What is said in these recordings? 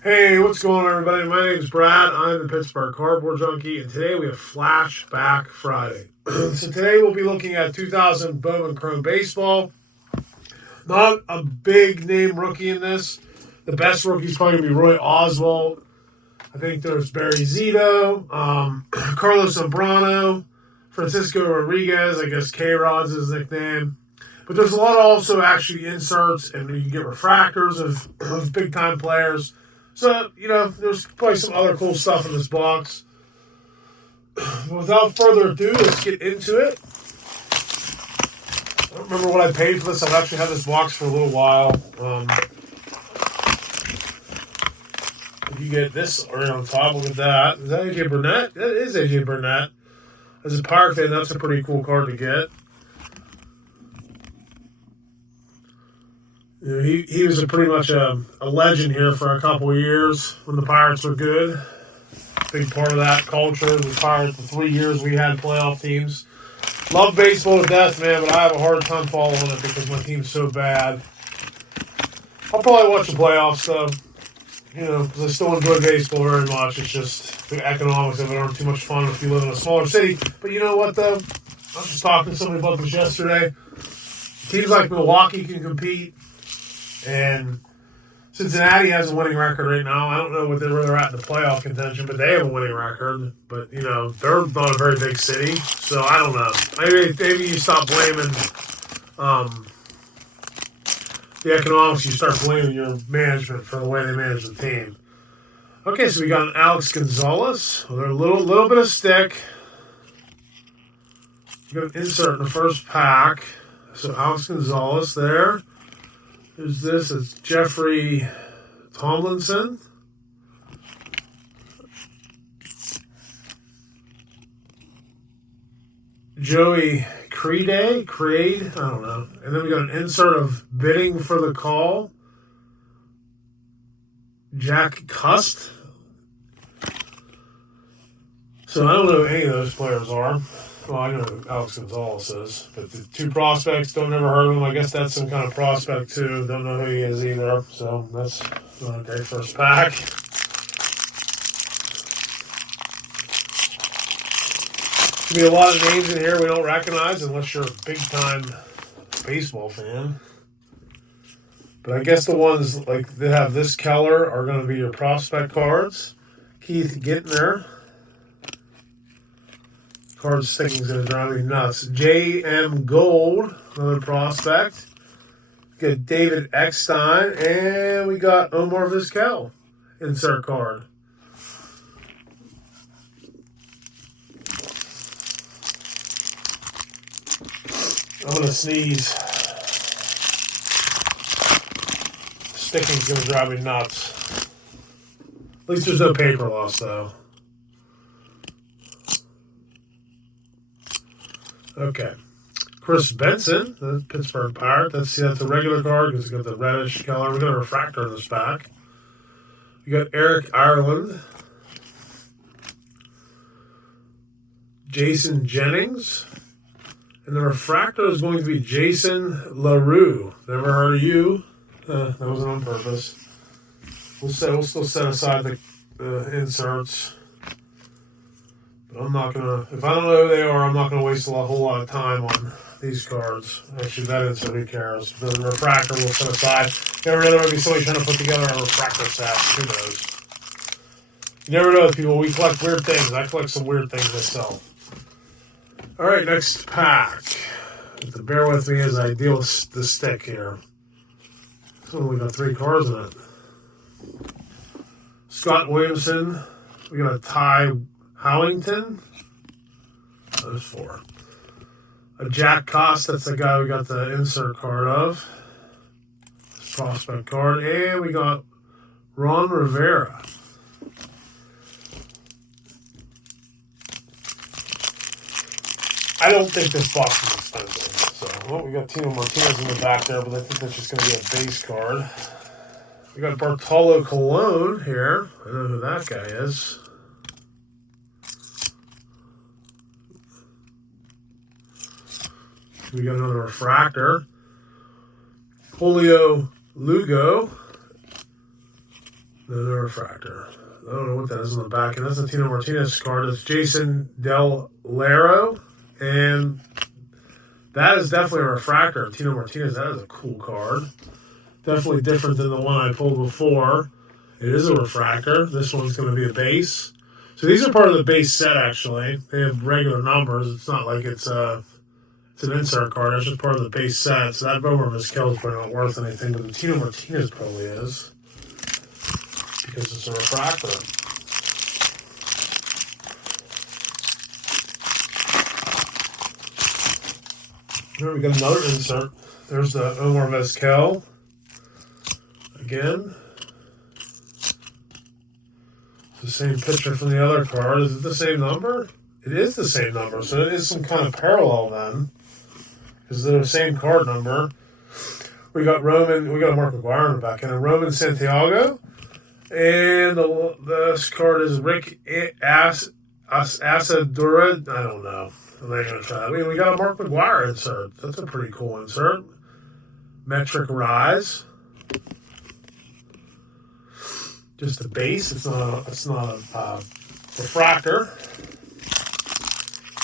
Hey, what's going on, everybody? My name's Brad. I'm the Pittsburgh Cardboard Junkie, and today we have Flashback Friday. So today we'll be looking at 2000 Bowman Chrome Baseball. Not a big name rookie in this. The best rookie is probably going to be Roy Oswalt. I think there's Barry Zito, Carlos Zambrano, Francisco Rodriguez. I guess K-Rod's his nickname. But there's a lot of also actually inserts, and you can get refractors of big-time players. So, there's probably some other cool stuff in this box. Without further ado, let's get into it. I don't remember what I paid for this. I've actually had this box for a little while. If you get this right on top, look at that. Is that A.J. Burnett? That is A.J. Burnett. As a Pirate fan, that's a pretty cool card to get. He was pretty much a legend here for a couple of years when the Pirates were good. Big part of that culture. The Pirates, the 3 years we had playoff teams. Love baseball to death, man, but I have a hard time following it because my team's so bad. I'll probably watch the playoffs, though. Because I still enjoy baseball very much. It's just the economics of it aren't too much fun if you live in a smaller city. But you know what, though? I was just talking to somebody about this yesterday. Teams like Milwaukee can compete. And Cincinnati has a winning record right now. I don't know where they're at in the playoff contention, but they have a winning record. But, they're not a very big city. So, I don't know. Maybe you stop blaming the economics. You start blaming your management for the way they manage the team. Okay, so we got an Alex Gonzalez. Well, they're a little bit of stick. We're going to insert in the first pack. So, Alex Gonzalez there. Who's this? It's Jeffrey Tomlinson. Joey Crede, I don't know. And then we got an insert of bidding for the call. Jack Cust. So I don't know who any of those players are. Well, I know who Alex Gonzalez is, but the two prospects, don't never heard of him. I guess that's some kind of prospect, too. Don't know who he is either. So that's not a great first pack. There'll be a lot of names in here we don't recognize unless you're a big-time baseball fan. But I guess the ones like that have this color are going to be your prospect cards. Keith Gittner. Card sticking is going to drive me nuts. J.M. Gold, another prospect. We got David Eckstein, and we got Omar Vizquel, insert card. I'm going to sneeze. Sticking's going to drive me nuts. At least there's no paper loss, though. Okay. Chris Benson, the Pittsburgh Pirate. That's a regular card because it's got the reddish color. We got a refractor in this pack. We got Eric Ireland. Jason Jennings. And the refractor is going to be Jason LaRue. Never heard of you. That wasn't on purpose. We'll still set aside the inserts. But I'm not going to, if I don't know who they are, I'm not going to waste a whole lot of time on these cards. Actually, that insert, who cares? The refractor we'll set aside. You never know, there might be somebody trying to put together a refractor set. Who knows? You never know, people. We collect weird things. I collect some weird things myself. All right, next pack. Bear with me as I deal with the stick here. So we got 3 cards in it. Scott Williamson. We got a Ty Howington. Those 4. A Jack Cost. That's the guy we got the insert card of. Prospect card. And we got Ron Rivera. I don't think this box is expensive. So, we got Tino Martinez in the back there, but I think that's just going to be a base card. We got Bartolo Colon here. I don't know who that guy is. We got another refractor. Julio Lugo. No refractor. I don't know what that is on the back. And that's a Tino Martinez card. It's Jason Del Lero. And that is definitely a refractor. Tino Martinez, that is a cool card. Definitely different than the one I pulled before. It is a refractor. This one's going to be a base. So these are part of the base set, actually. They have regular numbers. It's not like it's an insert card. It's just part of the base set. So that Bowman Vizquel is probably not worth anything, but the Tino Martinez probably is because it's a refractor. Here we got another insert. There's the Omar Vizquel. Again. The same picture from the other card. Is it the same number? It is the same number, so it is some kind of parallel then. Because they're the same card number. We got Roman, we got Mark McGuire in the back end, and Roman Santiago. And this card is Rick Asadura. I don't know. I'm not going to try that. We got a Mark McGuire insert. That's a pretty cool insert. Metric Rise. Just a base. It's not a refractor.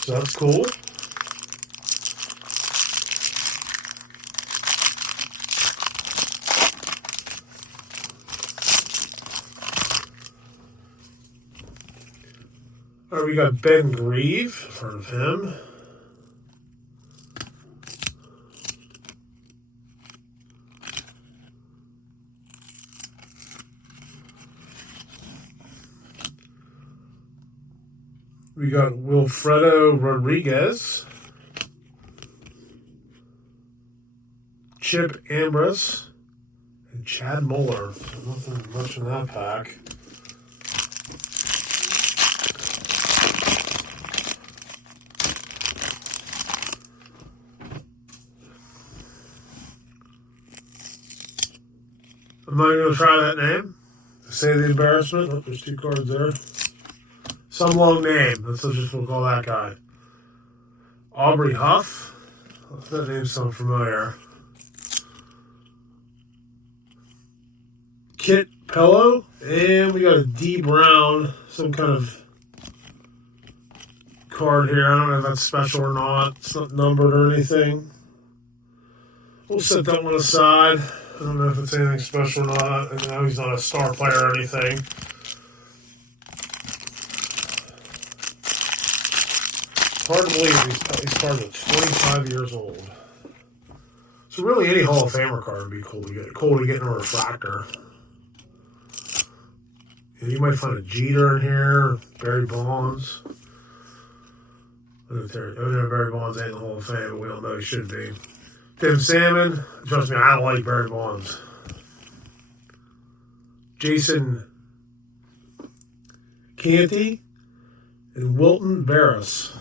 So that's cool. All right, we got Ben Grieve. Heard of him. We got Wilfredo Rodriguez, Chip Ambrose, and Chad Muller. So nothing much in that pack. I'm not even going to try that name. Say the embarrassment. Oh, there's two cards there. Some long name. Let's just we'll call that guy. Aubrey Huff. That name sounds familiar. Kit Pello. And we got a D Brown. Some kind of card here. I don't know if that's special or not. It's not numbered or anything. We'll set that one aside. I don't know if it's anything special or not. I know he's not a star player or anything. Hard to believe these cards are 25 years old. So really any Hall of Famer card would be cool to get. Cool to get in a refractor. And you might find a Jeter in here, Barry Bonds. I don't know Barry Bonds ain't in the Hall of Fame, but we don't know he should be. Tim Salmon. Trust me, I don't like Barry Bonds. Jason Canty and Wilton Barris.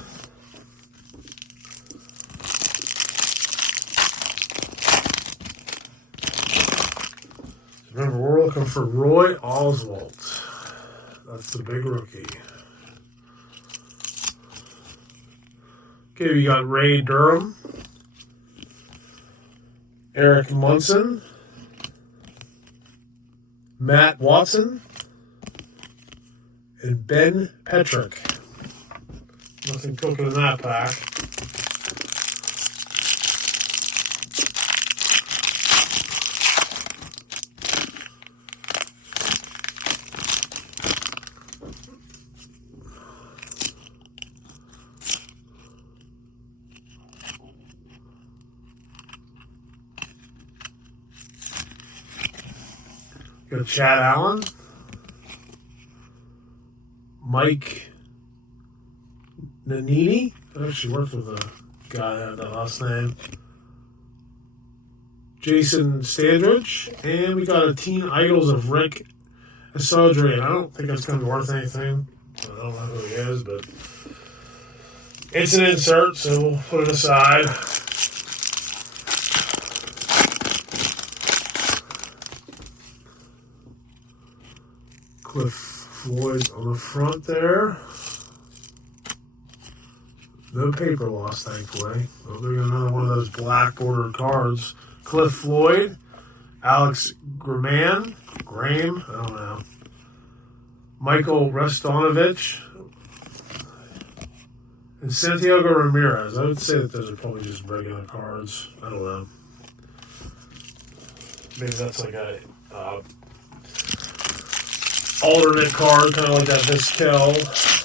Remember, we're looking for Roy Oswalt. That's the big rookie. Okay, we got Ray Durham, Eric Munson, Matt Watson, and Ben Petrick. Nothing cooking in that pack. Got Chad Allen, Mike Nannini. I actually worked with a guy that had that last name. Jason Standridge. And we got a Teen Idols of Rick Asodrian. I don't think that's going to be worth anything. I don't know who he is, but it's an insert, so we'll put it aside. Cliff Floyd on the front there. No paper loss, thankfully. Oh, we got another one of those black bordered cards. Cliff Floyd, Alex Graham, I don't know. Michael Restonovich, and Santiago Ramirez. I would say that those are probably just regular cards. I don't know. Maybe that's like a alternate card, kind of like that Vizquel.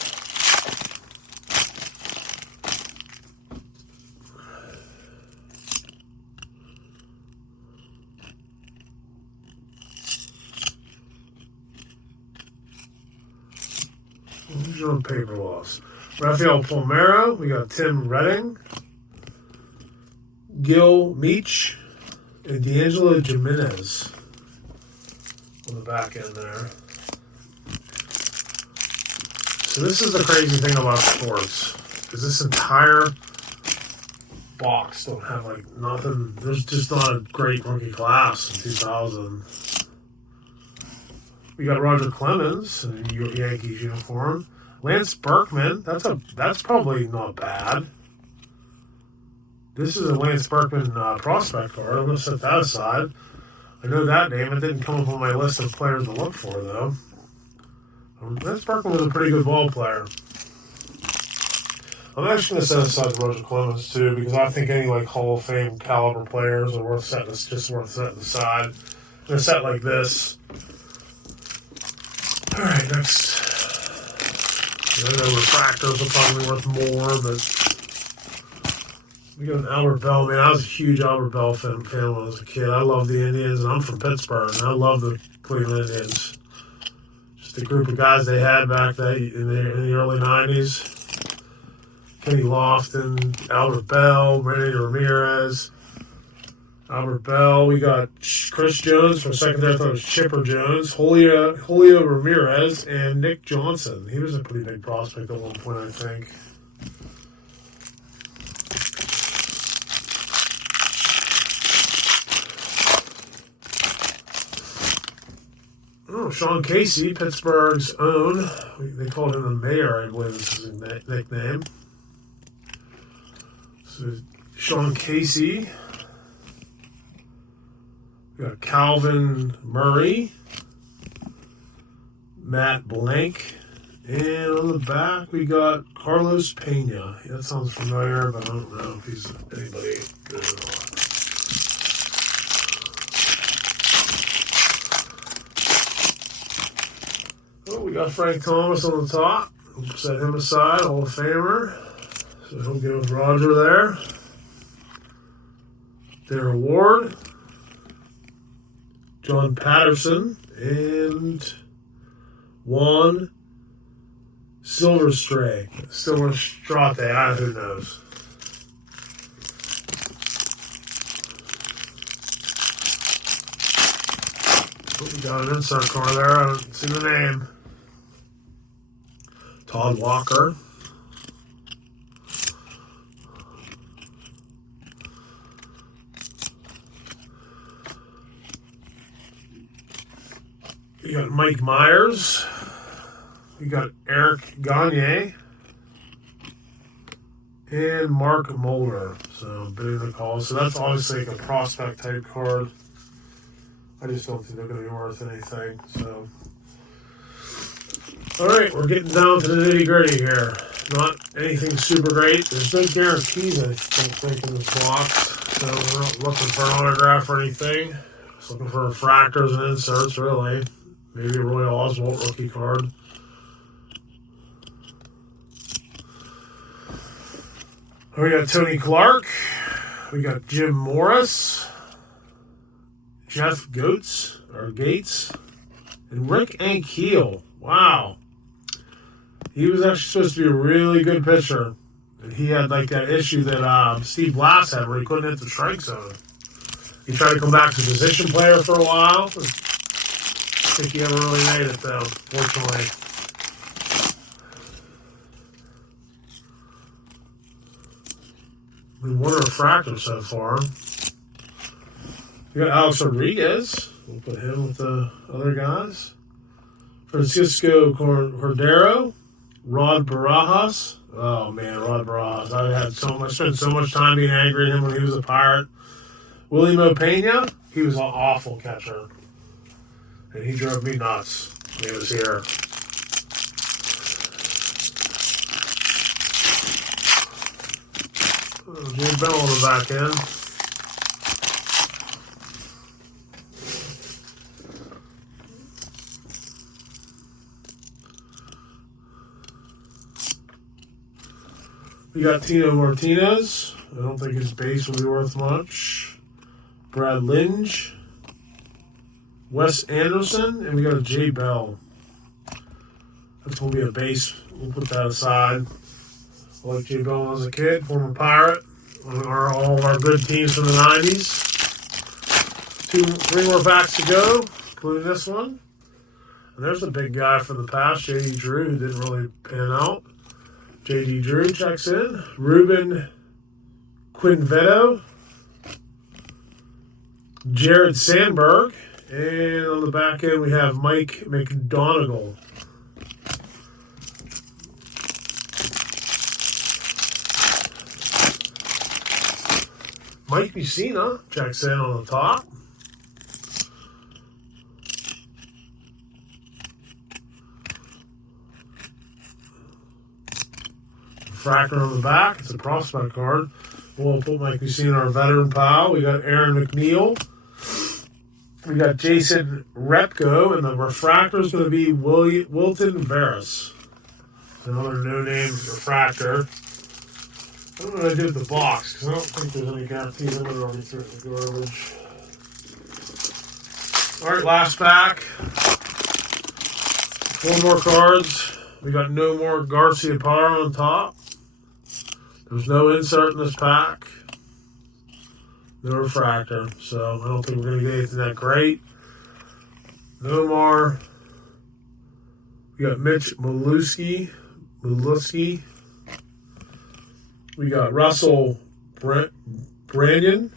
Who's on paper loss? Rafael Palmeiro. We got Tim Redding, Gil Meach, and D'Angelo Jimenez on the back end there. So this is the crazy thing about sports, is this entire box don't have like nothing. There's just not a great rookie class in 2000. We got Roger Clemens in a Yankees uniform. Lance Berkman, that's probably not bad. This is a Lance Berkman prospect card. I'm going to set that aside. I know that name. It didn't come up on my list of players to look for, though. Lance Berkman was a pretty good ball player. I'm actually going to set aside Roger Clemens, too, because I think any like Hall of Fame caliber players are worth setting aside. In a set like this. All right, next. I know refractors are probably worth more, but we got an Albert Bell. Man, I was a huge Albert Bell fan when I was a kid. I love the Indians, and I'm from Pittsburgh, and I love the Cleveland Indians. Just the group of guys they had back then in the early 90s. Kenny Lofton, Albert Bell, Randy Ramirez, Albert Bell. We got Chris Jones for a second there. I thought it was Chipper Jones, Julio Ramirez, and Nick Johnson. He was a pretty big prospect at one point, I think. Oh, Sean Casey, Pittsburgh's own. They called him the mayor, I believe is his nickname. So Sean Casey. We got Calvin Murray, Matt Blank, and on the back we got Carlos Pena. That sounds familiar, but I don't know if he's anybody good or not. Oh, we got Frank Thomas on the top. We'll set him aside, Hall of Famer. So he'll get with Roger there. Darren Ward, John Patterson, and Juan Silverstrate. Who knows? Oh, we got an insert card there. I don't see the name. Todd Walker. We got Mike Myers. We got Eric Gagne. And Mark Mulder. So, a bit of the call. So, that's obviously like a prospect type card. I just don't think they're going to be worth anything. So, all right, we're getting down to the nitty gritty here. Not anything super great. There's no guarantees, I don't think, in this box. So, we're not looking for an autograph or anything. Just looking for refractors and inserts, really. Maybe a Roy Oswalt rookie card. We got Tony Clark. We got Jim Morris. Jeff Gates, and Rick Ankiel. Wow. He was actually supposed to be a really good pitcher. And he had like that issue that Steve Blass had where he couldn't hit the strike zone. He tried to come back as a position player for a while. I think he ever really made it, though, fortunately. We won a refractor so far. We got Alex Rodriguez. We'll put him with the other guys. Francisco Cordero. Rod Barajas. Oh, man, Rod Barajas. I spent so much time being angry at him when he was a Pirate. Willie Mo Pena. He was an awful catcher. And he drove me nuts when he was here. Jay Bell on the back end. We got Tino Martinez. I don't think his base will be worth much. Brad Lynch. Wes Anderson. And we got a Jay Bell. That's going to be a base. We'll put that aside. I like Jay Bell as a kid. Former Pirate. All of our good teams from the 90s. 3 more packs to go, including this one. And there's the big guy from the past, J.D. Drew, who didn't really pan out. J.D. Drew checks in. Ruben Quinvetto. Jared Sandberg. And on the back end, we have Mike McDonegal. Mike Mussina checks in on the top. Fractor on the back. It's a prospect card. We'll put Mike Mussina, our veteran pal. We got Aaron McNeil. We got Jason Repko. And the refractor is going to be Wilton Veras. Another no-name refractor. I don't know what I did with the box, because I don't think there's any guarantees. I'm going to already throw it in the garbage. All right, last pack. 4 more cards. We got no more Garcia Parra on top. There's no insert in this pack. No refractor. So I don't think we're going to get anything that great. No more. We got Mitch Milewski. We got Russell Brandon.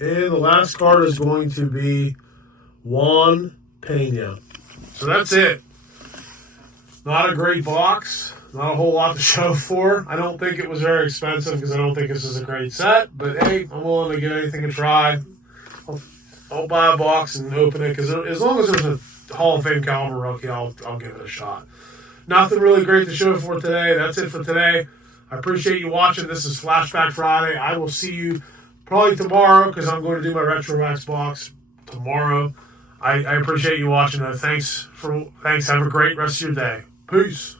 And the last card is going to be Juan Pena. So that's it. Not a great box. Not a whole lot to show for. I don't think it was very expensive because I don't think this is a great set. But hey, I'm willing to give anything a try. I'll buy a box and open it because as long as there's a Hall of Fame caliber rookie, I'll give it a shot. Nothing really great to show for today. That's it for today. I appreciate you watching. This is Flashback Friday. I will see you probably tomorrow because I'm going to do my Retro Wax box tomorrow. I appreciate you watching. Thanks. Have a great rest of your day. Peace.